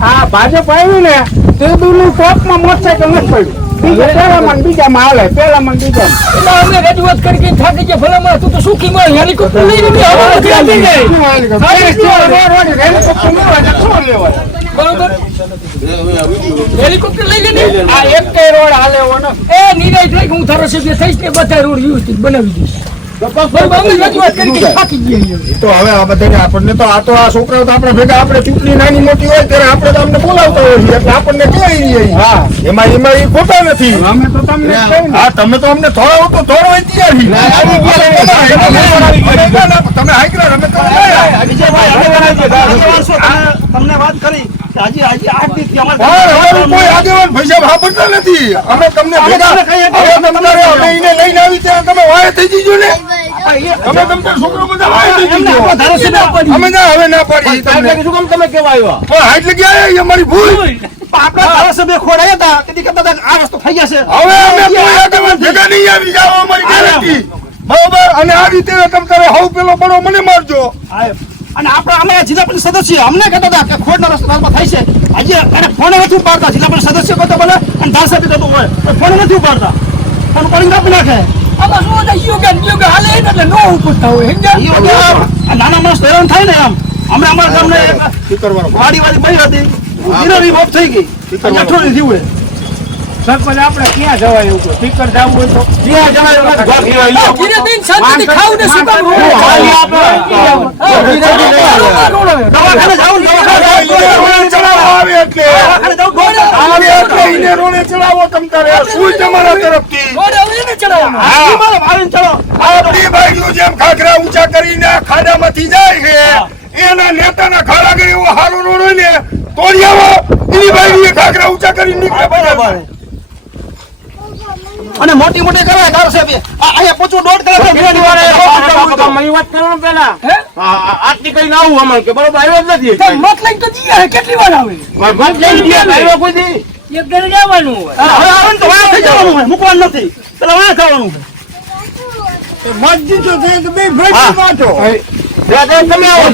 આ ભાજપ આવ્યું ને તે દૂરનું ટોપમાં મોટરસાઇકલ નથી પડ્યું બીજા પેલામાં ને બીજામાં હાલે પેલામાં ને બીજામાં એટલે અમે રજૂઆત કરી કરીને થાકી ગયા ભલે તું તો સુખી મળે હેલિકોપ્ટર લઈને બી હવા નથી આવતી કઈ. હેલિકોપ્ટર લેવા જાય, શું લેવા જાય? બરોબર હેલિકોપ્ટર લઈ લેને આ એક રોડ હાલે નથી. એ નિરાશ રહી હું ધારાસભ્ય થઈશ ને બધા રોડ વ્યવસ્થિત બનાવી દઈશ તો હવે આ બધાને આપણને તો આ તો આ છોકરાઓ તો આપણે ભેગા આપણે ચૂંટણી નાની મોટી હોય ત્યારે આપણે તો અમને બોલાવતા હોય એટલે આપણને નહીં હા એમાં એમાં એ ખોટા નથી અમે તો હા તમે તો અમને થોડો તો થોડો ત્યારથી તમે હાઈકરા અમે તો તમને વાત કરી આઠ કોઈ આગેવાન પૈસા વાપરતા નથી. અમે તમને અમે એને લઈને આવી તમે વાય થઈ જજો ને. તમે તમને છોકરો બધા વાય થઈ જજો. આપણો ધારાસભ્ય આપવા અમે ના હવે ના પાડી તમને. શું કામ તમે કેવા આવ્યા? પણ હાઈટ લગી આવ્યા એ અમારી ભૂલ. આપણા ધારાસભ્ય ખોડાયા હતા તેથી કરતા હતા આ રસ્તો થઈ જશે હવે અમે કોઈ આગેવાન ભેગા નહીં આવી જાવ અમારી ગેરંટી બરોબર? અને આ રીતે તમે તારે હવ પેલો પડો મને મારજો. અને આપણે અમે જિલ્લા પંચાયત સદસ્ય અમને કહેતા હતા કે ખોડના રસ્તામાં થાય છે આજે એને ફોન નથી ઉપાડતા જિલ્લા પંચાયત સદસ્ય કહેતો બોલે અને ધારાસભ્ય થતું હોય તો ફોન નથી ઉપાડતા ફોન કોલિંગ આપી નાખે નાના માણસ હેરાન થાય ને આમ અમે અમારા ગામને વાડી વાડી બની હતી થઈ ગઈ અઠવાડિયું થયું હોય સરપંચ આપણે ક્યાં જવાય એવું? જવું હોય તો? ઊંચા કરીને ખાડામાંથી જાય છે એના નેતાના ખાડા ગયો સારું હારો રોડ હોય ને તોડી આવો. એની ભાઈ ખાખરા ઊંચા કરીને નીકળે બરાબર. અને મોટી મોટી કરાય ધારાસભ્ય આ અહીંયા પોચું દોઢ કરે આવ્યો? મારી વાત કરો ને હે? આટલી કરીને આવું અમારે કે બરોબર આવ્યો જ નથી મત લઈને તો જીયા કેટલી વાર આવે? મત લઈને ગયા આવ્યો કોઈ દી? એક ઘરે જવાનું હોય. હવે આવે તો વાયા થઈ જવાનું હોય મૂકવાનું નથી. પેલા વાયા થવાનું મત જીતો છે તો બે વાંચો તમે આવો